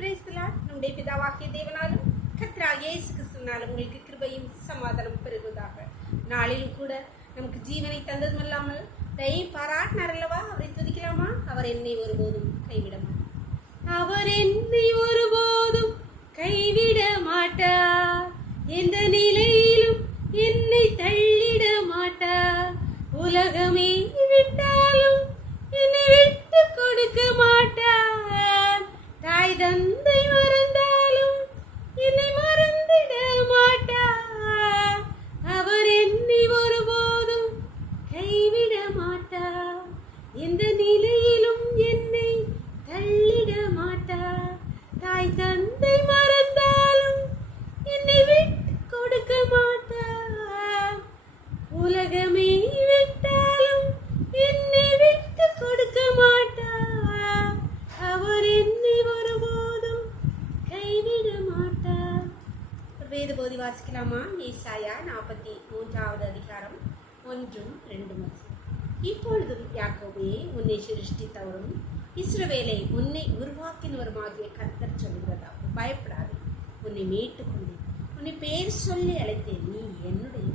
நம்முடைய பிதாவாகிய தேவனாலும் கர்த்தராகிய இயேசு கிறிஸ்துவினாலும் உங்களுக்கு கிருபையும் சமாதானம் பெருகுவதாக. நாளிலும் கூட நமக்கு ஜீவனை தந்ததும் இல்லாமல் தயை பாராட்டினார் அல்லவா, அவரை துதிக்கலாமா? அவர் என்னை ஒருபோதும் கைவிட மாட்டார். அவர் என்னை ஒருபோதும் கைவிட மாட்டார். எந்த நிலையிலும் என்னை தள்ளிட மாட்டார். உலகமே விட்டாலும் என்னை விட்டு கொடுக்க மாட்டார். தாய் தந்தை மறந்தாலும் என்னை மறந்திட மாட்டார். அவர் என்னை ஒருபோதும் கைவிட மாட்டார். எந்த நிலையிலும் என்னை தள்ளிட மாட்டார். தாய் தந்தை மறந்தாலும் என்னை விட்டு கொடுக்க மாட்டார். உலகமே விட்டாலும் என்னை விட்டு கொடுக்க மாட்டார். அவர் என்னை ஒருபோதும் கைவிட மாட்டார். வேத போதி வாசிக்கலாமா? ஏசாயா 43வது அதிகாரம் 1-2 இப்பொழுதும் யாக்கோபே, உன்னை சிருஷ்டித்தவரும் இஸ்ரவேலை உன்னை உருவாக்கினவருமாகிய கர்த்தர் சொல்கிறதா, பயப்படாதே, உன்னை மீட்டுக்கொண்டு உன்னை பேர் சொல்லி அழைத்தேன். நீ என்னுடைய.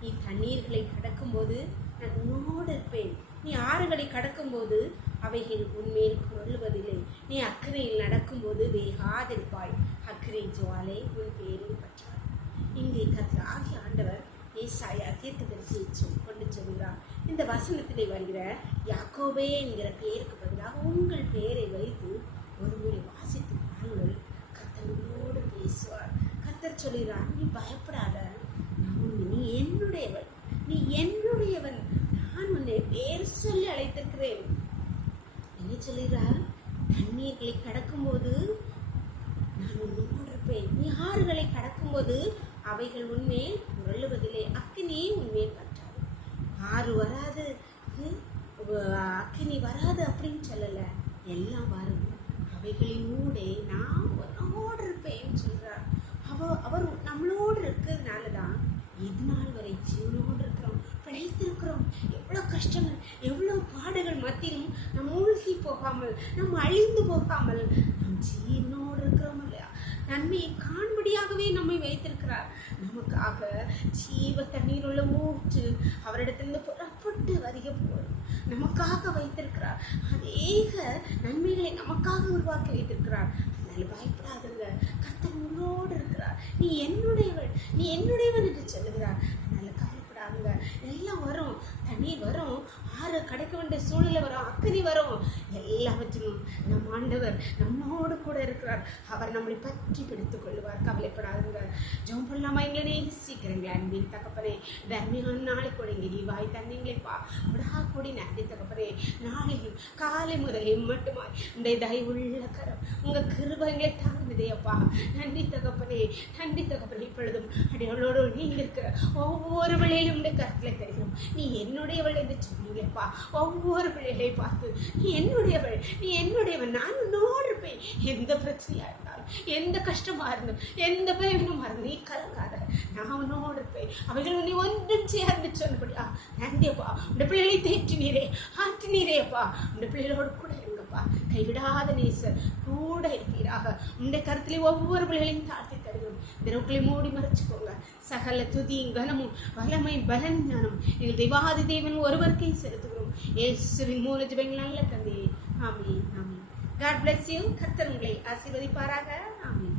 நீ தண்ணீர்களை கடக்கும்போது நான் உன்னோடு இருப்பேன். நீ ஆறுகளை கடக்கும்போது அவைகள் உன்மேல் புரளுவதில்லை. நீ அக்கறையில் நடக்கும்போது வேகாதிருப்பாய். அக்கறை ஜுவாலை உன் பேரில் பற்றார். இங்கே கர்த்தராகிய ஆண்டவர் ஏசாயா தீர்க்கதரிசியை கொண்டு சொல்கிறார். இந்த வசனத்திலே வருகிற யாக்கோபே என்கிற பெயருக்கு பதிலாக உங்கள் பெயரை வைத்து ஒரு முறை வாசித்து பாருங்கள். கர்த்தர் உன்னோடு பேசுவார். கர்த்தர் சொல்கிறார், நீ பயப்படாத, நீ என்னுடையவள், நீ என்னுடையவன், நான் உன்னை பேர் சொல்லி அழைத்திருக்கிறேன். என்ன சொல்கிறார்? தண்ணீர்களை கடக்கும்போது நான் உன்னோடு இருப்பேன். நீ ஆறுகளை கடக்கும்போது அவைகள் உன்மேல் உருளுவதில்லை. அக்கினி உன்மேல் பற்றாது. ஆறு வராது, அக்கினி வராது அப்படின்னு சொல்லல, எல்லாம் வரும். அவைகளின் ஊடே நான் உன்னோடு இருப்பேன்னு சொல்றார். அவர் நம்மளோடு இருக்கிறதுனால தான் இது நாள் வரை ஜீவனோடு இருக்கிறோம், பிழைத்திருக்கிறோம். எவ்வளோ கஷ்டங்கள், எவ்வளோ பாடுகள் மத்தியிலும் நம் மூழ்கி போகாமல், நம் அழிந்து போகாமல் நம் ஜீவனோடு இருக்கிறோம் இல்லையா? நன்மையை காண்படியாகவே நம்மை வைத்திருக்கிறார். நமக்காக ஜீவ தண்ணீர் உள்ள ஊற்று அவரிடத்திலிருந்து புறப்பட்டு வருக போல் நமக்காக வைத்திருக்கிறார். அநேக நன்மைகளை நமக்காக உருவாக்கி வைத்திருக்கிறார். அதனால பயப்படாதுங்க, கர்த்தர் உன்னோடு இருக்கிறார். நீ என்னுடையவள், நீ என்னுடையவன் என்று சொல்லுகிறார். அதனால கவலைப்படாதுங்க. எல்லாம் வரும், தண்ணீர் வரும், ஆறு கடக்க வேண்டிய சூழ்நிலை வரும், அக்கறை வரும். எல்லாவற்றிலும் நம் ஆண்டவர் நம்மோடு கூட இருக்கிறார். அவர் நம்மளை பற்றி பிடித்துக் கொள்வார். கவலைப்படாதுங்க. ஜெபம் பண்ணலாமா? எங்களே சீக்கிரங்களே அன்பின் தகப்பனே, தர்மியான நாளை கொடுங்க, நீ வாய் தந்தீங்களேப்பா, விடா கூடி நன்றி தகப்பனே. நாளையும் காலை முதல் மட்டுமாய் உடைய தயவுள்ள கரம், உங்க கிருபைகளை தாங்குதேப்பா. நன்றி தகப்பனே, நன்றி தகப்பனே. இப்பொழுதும் அடையாளோடு நீங்க இருக்கிற ஒவ்வொரு விளையிலும் உடைய கருத்துல தெரியும். நீ என்னுடையவள் என்று சொன்னீங்களேப்பா. ஒவ்வொரு பிள்ளைகளை பார்த்து நீ என்னுடையவள், நீ என்னுடையவன், நான் உன்னோடு இருப்பேன். எந்த பிரச்சனையா இருந்தாலும், எந்த கஷ்டமா இருந்தாலும், எந்த பயணமா இருந்தாலும் நீ கலங்காத, நான் உன்னோடு இருப்பேன். அவைகள் நீ ஒன்றும் செய்யாது சொன்னபடியா நன்றியப்பா. உடைய பிள்ளைகளை தேற்றினீரே, ஆற்றினீரேப்பா. உடைய பிள்ளைகளோடு கூட இருங்கப்பா. கைவிடாத நேசர் கூட இருப்பீராக. உடைய கருத்திலே ஒவ்வொரு பிள்ளைகளையும் தாழ்த்தி தருகிறோம். தினவுக்களை மூடி மறைச்சுக்கோங்க. சகல துதியும் கனமும் வல்லமை பலன் ஞானம் எங்கள் தேவாதி தேவன் ஒருவருக்கே செலுத்துகிறோம். இயேசுவின் மூல ஜெபங்கள் நல்ல தந்தையே, ஆமென், ஆமென். God bless you. கர்த்தர் உங்களை ஆசீர்வதிப்பாராக. ஆமென்.